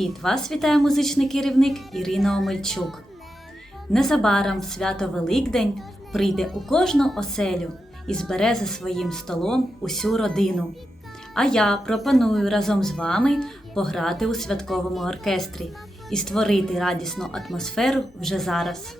Привіт! Вас вітає музичний керівник Ірина Омельчук. Незабаром свято Великдень прийде у кожну оселю і збере за своїм столом усю родину. А я пропоную разом з вами пограти у святковому оркестрі і створити радісну атмосферу вже зараз.